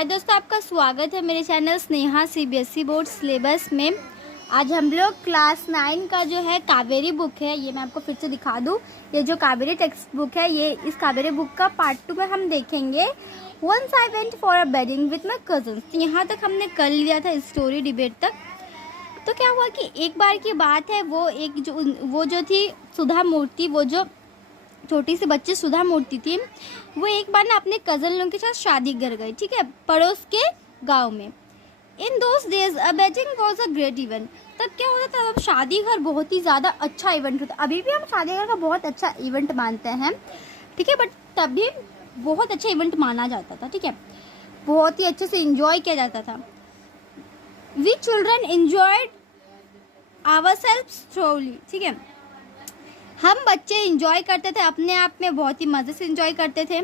हाय दोस्तों, आपका स्वागत है मेरे channel Sneha CBSE board syllabus में। आज हम लोग क्लास 9 का जो है कावेरी बुक है, ये मैं आपको फिर से दिखा दूँ। ये जो कावेरी टेक्स्ट बुक है, ये इस कावेरी बुक का पार्ट 2 में हम देखेंगे once I went for a wedding with my cousins. यहाँ तक हमने कर लिया था स्टोरी डिबेट तक। तो क्या हुआ कि एक बार की बात है, वो जो थी सुधा मूर्ति, वो जो छोटी सी बच्ची सुधा मूर्ति थी, वो एक बार ना अपने कज़न लोगों के साथ शादी कर गई, ठीक है, पड़ोस के गांव में। In those days a wedding was a great event. तब क्या होता था, तब शादी घर बहुत ही ज़्यादा अच्छा इवेंट होता। अभी भी हम शादी घर का बहुत अच्छा इवेंट मानते हैं, ठीक है, बट तब भी बहुत अच्छा इवेंट माना जाता था, ठीक है, बहुत ही अच्छे से इंजॉय किया जाता था। We children enjoyed ourselves thoroughly, ठीक है, हम बच्चे इंजॉय करते थे अपने आप में, बहुत ही मज़े से इंजॉय करते थे।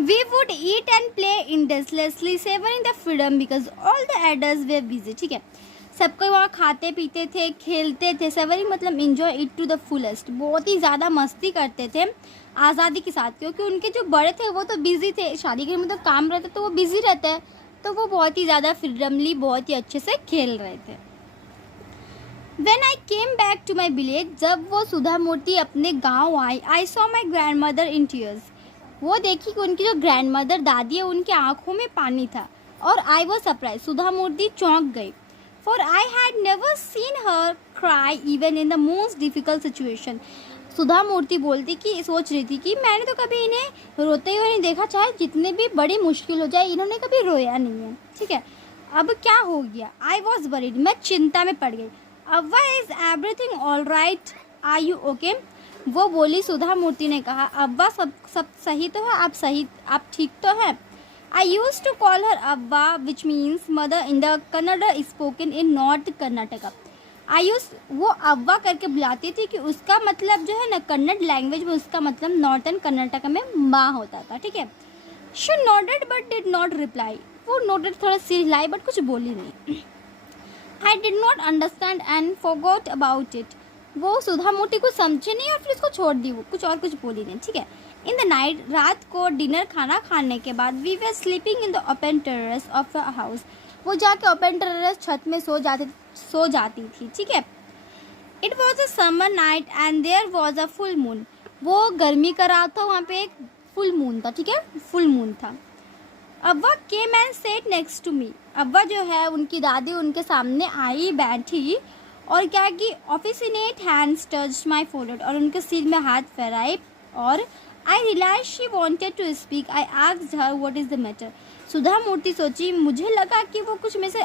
We would eat and play industriously savouring the freedom because all the adults were busy, ठीक है, सबको वहाँ खाते पीते थे, खेलते थे। सेवरिंग मतलब enjoy it to the fullest, बहुत ही ज़्यादा मस्ती करते थे आज़ादी के साथ, क्योंकि उनके जो बड़े थे वो तो बिजी थे, शादी के में तो काम रहते तो वो बिजी रहते हैं, तो वो बहुत ही ज़्यादा फ्रीडमली बहुत ही अच्छे से खेल रहे थे। When I came back to my village, जब वो सुधा मूर्ति अपने गांव आई, I saw my grandmother in tears. वो देखी कि उनकी जो ग्रैंडमदर दादी है, उनकी आंखों में पानी था, और I was surprised. सुधा मूर्ति चौंक गई, for I had never seen her cry even in the most difficult situation. सुधा मूर्ति बोलती कि सोच रही थी कि मैंने तो कभी इन्हें रोते हुए नहीं देखा, चाहे जितने भी बड़ी मुश्किल हो जाए, इन्होंने कभी रोया नहीं है, ठीक है। अब क्या हो गया, I was worried. मैं चिंता में पड़ गई। Avva, is everything all right, are you okay? वो बोली, सुधा मूर्ति ने कहा, अव्वा सब सही तो है, आप ठीक तो है? I use to call her Avva which means mother in the Kannada spoken in north Karnataka. वो अव्वा करके बुलाती थी कि उसका मतलब जो है ना, कन्नड़ लैंग्वेज में उसका मतलब नॉर्थन कर्नाटका में माँ होता था, ठीक है। She noted but did not reply. वो नोटेड, थोड़ा सी हिलाई, बट कुछ बोली नहीं। I did not understand and forgot about it. वो सुधा मूर्ति को समझे नहीं और फिर उसको छोड़ दी, वो कुछ बोली नहीं, ठीक है। इन द नाइट, रात को डिनर खाना खाने के बाद, we were sleeping in the open terrace of a house. वो जाके ओपन टेरेस छत में सो जाती थी, ठीक है। It was a summer night and there was a full moon. वो गर्मी का रात था, वहाँ पे एक फुल मून था, ठीक है, फुल मून था। Avva came and set next to me. Avva जो है, उनकी दादी उनके सामने आई, बैठी, और क्या कि affectionate hands touched my forehead, और उनके सिर में हाथ फहराए, और I realise she wanted to speak. I asked her what is the matter. Sudha Murthy सोची, मुझे लगा कि वो कुछ में से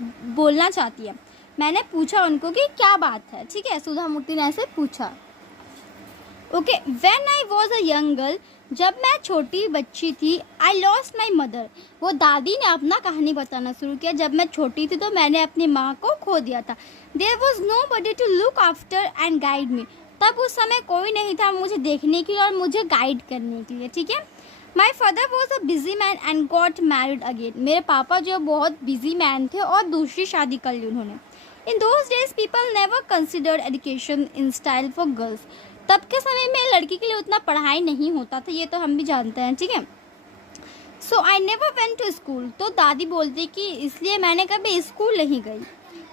बोलना चाहती है। मैंने पूछा उनको कि क्या बात है, ठीक है, सुधा मूर्ति ने ऐसे पूछा। Okay, when I was a young girl, जब मैं छोटी बच्ची थी, आई लॉस्ट माई मदर। वो दादी ने अपना कहानी बताना शुरू किया। जब मैं छोटी थी तो मैंने अपनी माँ को खो दिया था। There was nobody to look after and guide me. तब उस समय कोई नहीं था मुझे देखने के लिए और मुझे गाइड करने के लिए, ठीक है। My father was a busy man and got married again. मेरे पापा जो बहुत बिजी मैन थे और दूसरी शादी कर ली उन्होंने। In those days people never considered education in style for girls. तब के समय में लड़की के लिए उतना पढ़ाई नहीं होता था, ये तो हम भी जानते हैं, ठीक है। So I never went to school. तो दादी बोलती कि इसलिए मैंने कभी स्कूल नहीं गई।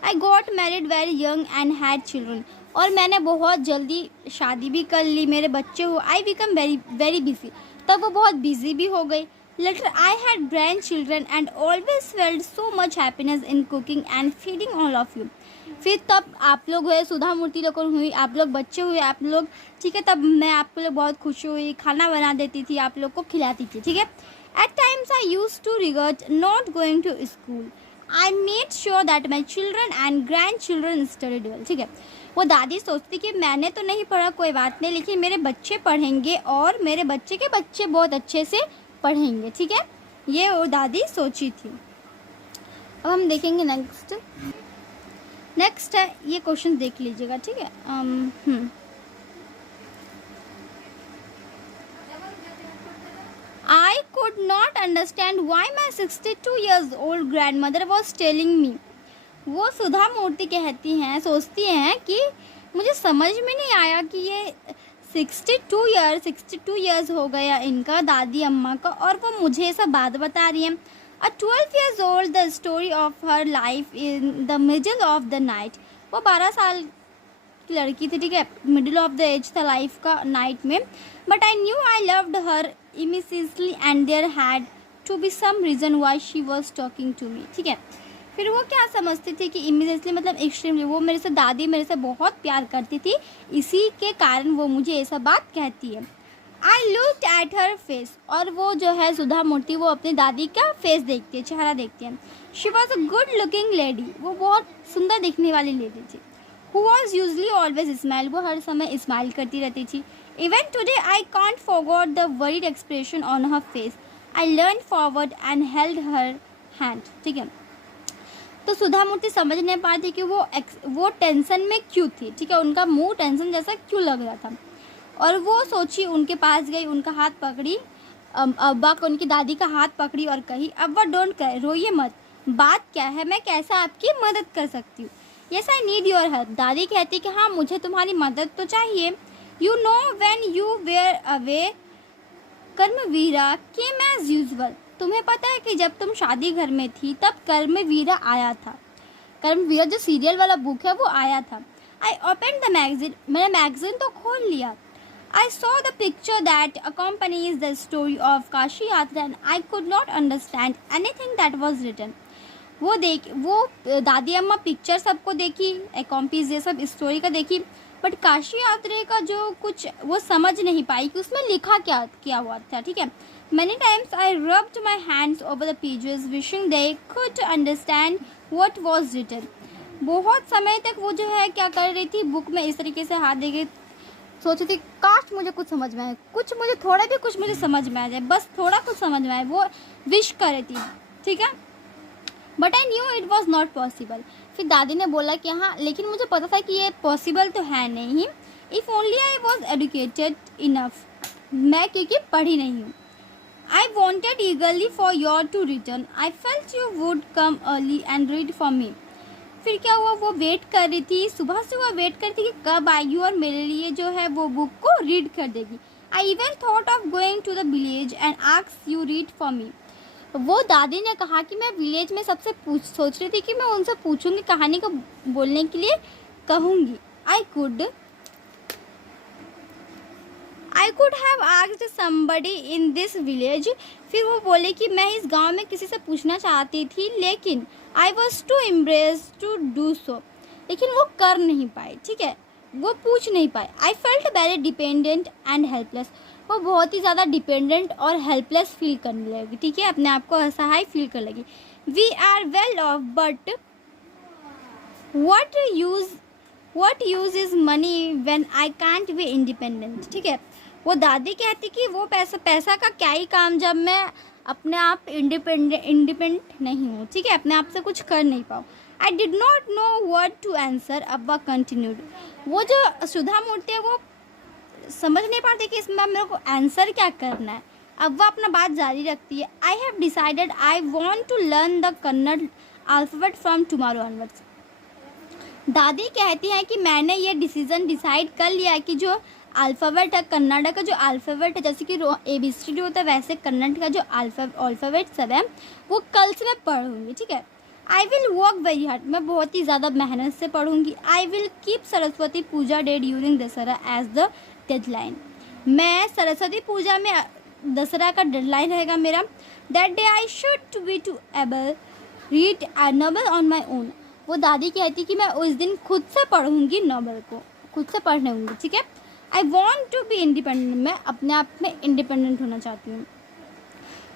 I got married very young and had children. और मैंने बहुत जल्दी शादी भी कर ली, मेरे बच्चे हुए। I become very busy. तब वो बहुत बिजी भी हो गई। Later I had grandchildren and always felt so much happiness in cooking and feeding all of you. फिर तब आप लोग हुए, सुधा मूर्ति लोग हुई, आप लोग बच्चे हुए, आप लोग, ठीक है, तब मैं आपको लोग बहुत खुशी हुई, खाना बना देती थी, आप लोग को खिलाती थी, ठीक है। At times I use to regret not going to school. I made sure that my children and grand children studied well, ठीक है। वो दादी सोचती कि मैंने तो नहीं पढ़ा, कोई बात नहीं, लेकिन मेरे बच्चे पढ़ेंगे और मेरे बच्चे के बच्चे बहुत अच्छे से पढ़ेंगे, ठीक है, ये वो दादी सोची थी। अब हम देखेंगे नेक्स्ट है, ये क्वेश्चन देख लीजिएगा, ठीक है। I could not understand why my 62 years old grandmother was telling me. वो सुधा मूर्ति सोचती हैं कि मुझे समझ में नहीं आया कि ये 62 इयर्स हो गया इनका, दादी अम्मा का, और वो मुझे ये सब बात बता रही हैं। A 12 years old, the story of her life in the middle of the night. वो 12 साल की लड़की थी, ठीक है, मिडिल ऑफ द एज था लाइफ का, नाइट में. But I knew I loved her immensely and there had to be some reason why she was talking to me. ठीक है, फिर वो क्या समझती थी कि इमीडिएटली मतलब एक्सट्रीमली, वो मेरे से, दादी मेरे से बहुत प्यार करती थी, इसी के कारण वो मुझे ये सब बात कहती है. I looked at her face, और वो जो है सुधा मूर्ति, वो अपनी दादी का फेस देखती है, चेहरा देखती है. She was a good looking lady, वो बहुत सुंदर दिखने वाली लेडी थी. Who was usually always smile, वो हर समय स्माइल करती रहती थी. Even today I can't forgot the worried expression on her face. I learn forward and held her hand. ठीक है, तो सुधा मूर्ति समझ नहीं पा रही थी कि वो टेंशन में क्यों थी. ठीक है, उनका मुंह टेंशन जैसा क्यों लग रहा था. और वो सोची, उनके पास गई, उनका हाथ पकड़ी, अब्बा को, उनकी दादी का हाथ पकड़ी और कही, अब्बा डोंट क्राई, रोइए मत, बात क्या है, मैं कैसे आपकी मदद कर सकती हूँ. Yes I need your help. दादी कहती कि हाँ, मुझे तुम्हारी मदद तो चाहिए. You know when you were away Karmaveera came as usual. तुम्हें पता है कि जब तुम शादी घर में थी तब कर्मवीरा आया था. कर्मवीरा जो सीरियल वाला बुक है वो आया था. आई ओपन द मैगजीन, मैंने मैगजीन तो खोल लिया. I saw the picture that accompanies the story of Kashi यात्रा and I could not understand anything that was written. वो दादी अम्मा पिक्चर सबको देखी, अकॉम्पीज ये सब स्टोरी का देखी, बट काशी यात्रा का जो कुछ वो समझ नहीं पाई कि उसमें लिखा क्या हुआ था. ठीक है, many times I rubbed my hands over the pages wishing they could understand what was written. बहुत समय तक वो जो है क्या कर रही थी, बुक में इस तरीके से हाथ दे के सोची थी, काश मुझे कुछ समझ में आए, कुछ मुझे थोड़ा भी कुछ मुझे समझ में आ जाए, बस थोड़ा कुछ समझ में आए, वो विश कर रही थी. ठीक है, but I knew it was not possible. फिर दादी ने बोला कि हाँ, लेकिन मुझे पता था कि ये पॉसिबल तो है नहीं. If only I was educated enough, मैं क्योंकि पढ़ी नहीं हूँ. I wanted eagerly for your to return. I felt you would come early and read for me. फिर क्या हुआ, वो वेट कर रही थी, सुबह से वो वेट कर रही थी कि कब आएगी और मेरे लिए जो है वो बुक को रीड कर देगी. I even thought of going to the village and ask you read for me. वो दादी ने कहा कि मैं विलेज में सबसे सोच रही थी कि मैं उनसे पूछूंगी, कहानी को बोलने के लिए कहूँगी. I could have asked somebody in this village. फिर वो बोले कि मैं इस गांव में किसी से पूछना चाहती थी, लेकिन I was too embarrassed to do so. लेकिन वो कर नहीं पाए. ठीक है, वो पूछ नहीं पाए. I felt very dependent and helpless. वो बहुत ही ज़्यादा डिपेंडेंट और हेल्पलेस फील करने लगी. ठीक है, अपने आप को असहाय फील करने लगी. We are well off but what use is money when I can't be independent. ठीक है, वो दादी कहती कि वो पैसा का क्या ही काम जब मैं अपने आप इंडिपेंडेंट नहीं हूँ. ठीक है, अपने आप से कुछ कर नहीं पाऊँ. I did not know what to answer. अब्बा कंटिन्यूड. वो जो सुधा मूर्ति है वो समझ नहीं पाती कि इसमें मेरे को आंसर क्या करना है. अब्बा अपना बात जारी रखती है. I have decided I want to learn the Kannada alphabet from tomorrow onwards. दादी कहती हैं कि मैंने ये डिसाइड कर लिया है कि जो अल्फ़ाबेट है, कन्नड़ का जो अल्फ़ाबेट है, जैसे कि ABCD होता है, वैसे कन्नड़ का जो अल्फ़ाबेट सब है वो कल से मैं पढ़ूंगी. ठीक है, I will work very hard. मैं बहुत ही ज़्यादा मेहनत से पढ़ूंगी. I will keep Saraswati Puja day during Dussehra as the deadline. मैं सरस्वती पूजा में, दशहरा का डेडलाइन रहेगा मेरा. That day I should be to able read a novel on my own. वो दादी कहती कि मैं उस दिन खुद से पढ़ूंगी, नॉवल को खुद से पढ़ने होंगी. ठीक है, I want to be independent. मैं अपने आप में इंडिपेंडेंट होना चाहती हूँ.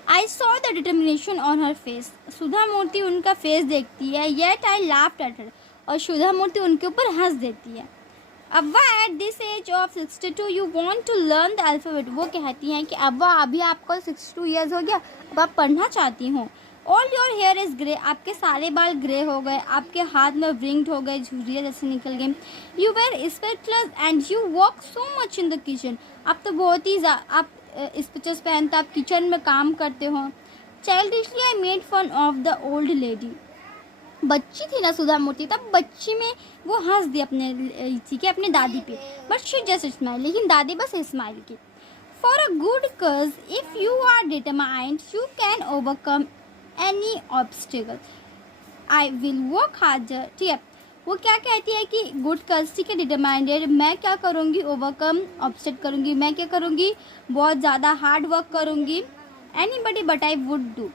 I saw the determination on her face. Sudha Murthy उनका फेस देखती है. Yet I laughed at her. और सुधा मूर्ति उनके ऊपर हंस देती है. अब्बा at this age of 62 you want to learn the alphabet. वो कहती हैं कि अब्बा अभी आपको 62 ईयर्स हो गया, अब आप पढ़ना चाहती हूँ. All your here is grey. आपके सारे बाल ग्रे हो गए, आपके हाथ में व्रिंग्ड हो गए, झुर्रियाँ जैसे निकल गए. You wear spectacles and you work so much in the kitchen. आप तो बहुत ही आप स्पेक्टक्लस पहनते, आप किचन में काम करते हो. Childishly I made fun of the old lady. बच्ची थी ना सुधा मूर्ति, तब बच्ची में वो हंस दी अपनी दादी पे. But she just smile. लेकिन दादी बस स्माइल की. For a good cause if you are determined you can overcome any obstacle, I will work harder. ठीक है, वो क्या कहती है कि गुड कर्सी के डिटरमाइंडेड, मैं क्या करूँगी, ओवरकम ऑब्स्टेट करूँगी, मैं क्या करूँगी, बहुत ज़्यादा हार्ड वर्क करूँगी। Anybody but I would do,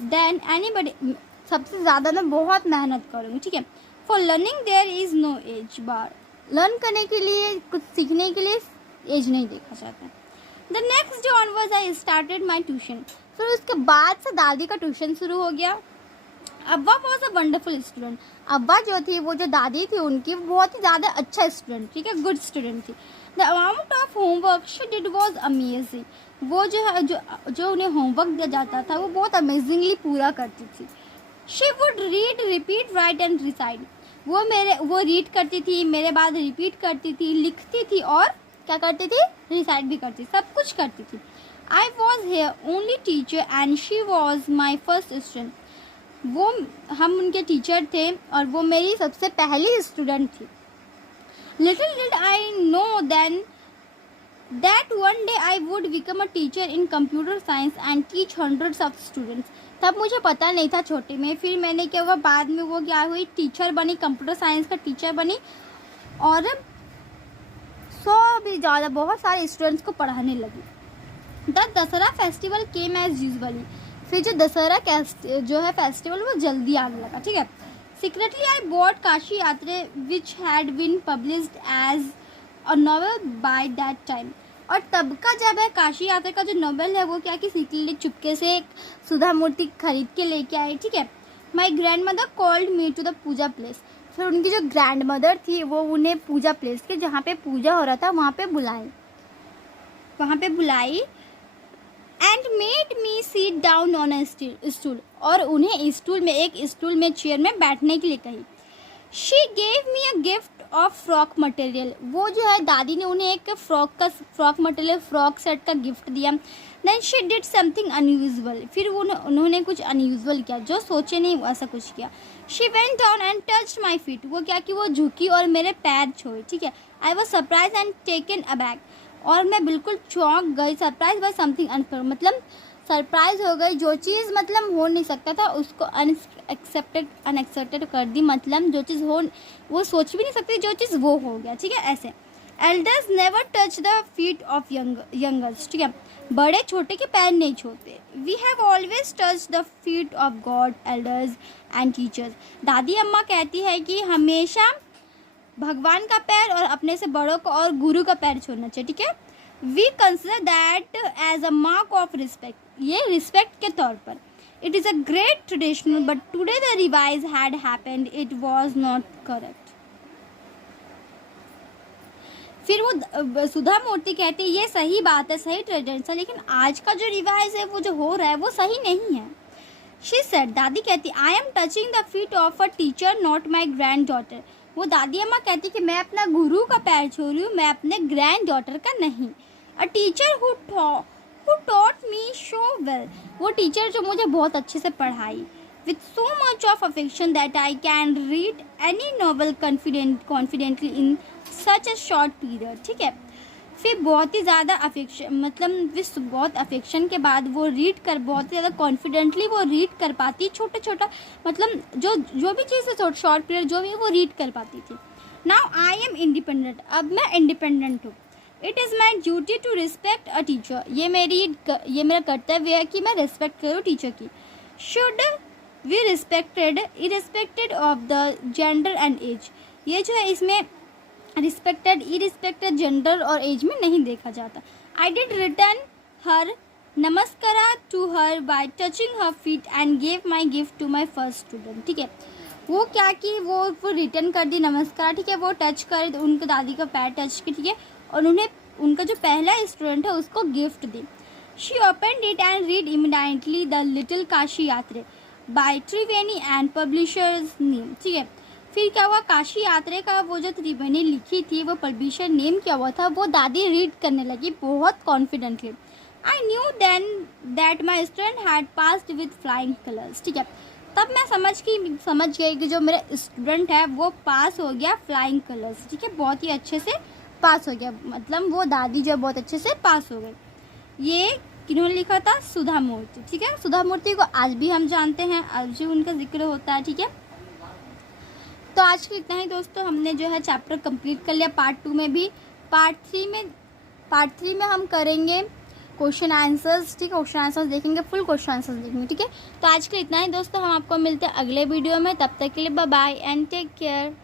then anybody, सबसे ज़्यादा मैं बहुत मेहनत करूँगी। ठीक है, for learning there is no age bar, learn करने के लिए, कुछ सीखने के लिए एज नहीं देखा जाता। The next day onwards I started my tuition, फिर उसके बाद से दादी का ट्यूशन शुरू हो गया। अब्बा वॉज अ वंडरफुल स्टूडेंट, अब्बा जो थी, वो जो दादी थी उनकी, बहुत ही ज़्यादा अच्छा स्टूडेंट, ठीक है, गुड स्टूडेंट थी। The amount of homework she did was amazing, वो जो है जो उन्हें होमवर्क दिया जाता था वो बहुत अमेजिंगली पूरा करती थी। She would read, repeat, write and recite, वो रीड करती थी, मेरे बाद रिपीट करती थी, लिखती थी और क्या करती थी, रिसाइड भी करती, सब कुछ करती थी। I was here only teacher and she was my first student, वो हम उनके टीचर थे और वो मेरी सबसे पहली स्टूडेंट थी। Little did I know then that one day I would become a teacher in computer science and teach hundreds of students, तब मुझे पता नहीं था छोटे में, फिर मैंने क्या हुआ, बाद में वो क्या हुई, टीचर बनी, कंप्यूटर साइंस का टीचर बनी और 100 भी ज़्यादा बहुत सारे स्टूडेंट्स को पढ़ाने लगी। The Dussehra festival came as usually, फिर जो दशहरा जो है फेस्टिवल वो जल्दी आने लगा। ठीक है, secretly I bought Kashi Yatra which had been published as a novel by that time, और तब का जब है काशी यात्रा का जो नॉवेल है वो क्या कि सीक्रेटली चुपके से एक सुधा मूर्ति खरीद के लेके आए। ठीक है, my grandmother called me to the puja place, फिर उनकी जो ग्रैंड मदर थी वो उन्हें पूजा प्लेस के जहाँ पे पूजा हो रहा था वहाँ पे बुलाई and made me seat down on a stool, और उन्हें स्टूल में, एक स्टूल में, चेयर में बैठने के लिए कही। She gave me a gift of frock material, वो जो है दादी ने उन्हें एक फ्रॉक मटेरियल, फ्रॉक सेट का गिफ्ट दिया। Then she did something unusual, फिर उन्होंने कुछ अनयूजुअल किया, जो सोचे नहीं ऐसा कुछ किया। She went down and touched my feet, वो क्या कि वो झुकी और मेरे पैर छुए। ठीक है, I was surprise and taken aback, और मैं बिल्कुल चौंक गई, सरप्राइज बाय समथिंग अनफेयर, मतलब सरप्राइज हो गई, जो चीज़ मतलब हो नहीं सकता था उसको अनएक्सपेक्टेड कर दी, मतलब जो चीज़ हो वो सोच भी नहीं सकती, जो चीज़ वो हो गया। ठीक है, ऐसे elders never touch the feet of youngers, ठीक है, बड़े छोटे के पैर नहीं छूते। We have always touch the feet of God, elders and teachers, दादी अम्मा कहती है कि हमेशा भगवान का पैर और अपने से बड़ों को और गुरु का पैर छोड़ना चाहिए। ठीक है, we consider that as a mark of respect, ये रिस्पेक्ट के तौर पर। It is a great traditional but today the reverse had happened, it was not correct. फिर वो सुधा मूर्ति कहती है ये सही बात है, सही ट्रेडिशन, लेकिन आज का जो रिवाइज है वो जो हो रहा है वो सही नहीं है। शी सेड, दादी कहती I am touching the feet of a teacher not my grand daughter, वो दादी अम्मा कहती कि मैं अपना गुरु का पैर छू रही हूँ, मैं अपने ग्रैंड डॉटर का नहीं। A teacher who taught me so well, वो टीचर जो मुझे बहुत अच्छे से पढ़ाई, with so much of affection that I can read any novel confidently in such a short period. ठीक है, फिर बहुत ही ज़्यादा अफेक्शन, मतलब बहुत अफेक्शन के बाद वो बहुत ही ज़्यादा कॉन्फिडेंटली वो रीड कर पाती, छोटा मतलब जो भी चीज़ है शॉर्ट पीरियड जो भी वो रीड कर पाती थी। नाउ आई एम इंडिपेंडेंट, अब मैं इंडिपेंडेंट हूँ। It is my duty to respect a teacher, ये मेरा कर्तव्य है कि मैं रिस्पेक्ट करूँ टीचर की। Should we respected irrespective of the gender and age, ये जो है इसमें इरिस्पेक्टेड जेंडर और एज में नहीं देखा जाता। I did return her namaskara to her by touching her feet and gave my gift to my first student. ठीक है, वो क्या कि वो रिटर्न कर दी नमस्कार, ठीक है, वो टच कर उनके दादी का पैर टच की, ठीक है, और उन्हें उनका जो पहला स्टूडेंट है उसको गिफ्ट दी। She opened it and read immediately the little Kashi Yatra by Triveni and publishers name. ठीक है, फिर क्या हुआ, काशी यात्रा का वो जो त्रिवेणी लिखी थी वो पब्लिशर नेम क्या हुआ था, वो दादी रीड करने लगी बहुत confidently. I knew then that my student had passed with flying colours. ठीक है, तब मैं समझ गई कि जो मेरा स्टूडेंट है वो पास हो गया फ्लाइंग कलर्स। ठीक है, बहुत ही अच्छे से पास हो गया, मतलब वो दादी जो बहुत अच्छे से पास हो गई। ये किन्होंने लिखा था? सुधा मूर्ति। ठीक है, सुधा मूर्ति को आज भी हम जानते हैं, आज भी उनका जिक्र होता है। ठीक है, तो आज के इतना ही दोस्तों, हमने जो है चैप्टर कंप्लीट कर लिया। पार्ट 2 में भी, पार्ट थ्री में हम करेंगे क्वेश्चन आंसर्स। ठीक है, क्वेश्चन आंसर्स देखेंगे, फुल क्वेश्चन आंसर्स देखेंगे। ठीक है, तो आज के इतना ही दोस्तों, हम आपको मिलते हैं अगले वीडियो में। तब तक के लिए bye bye and take care.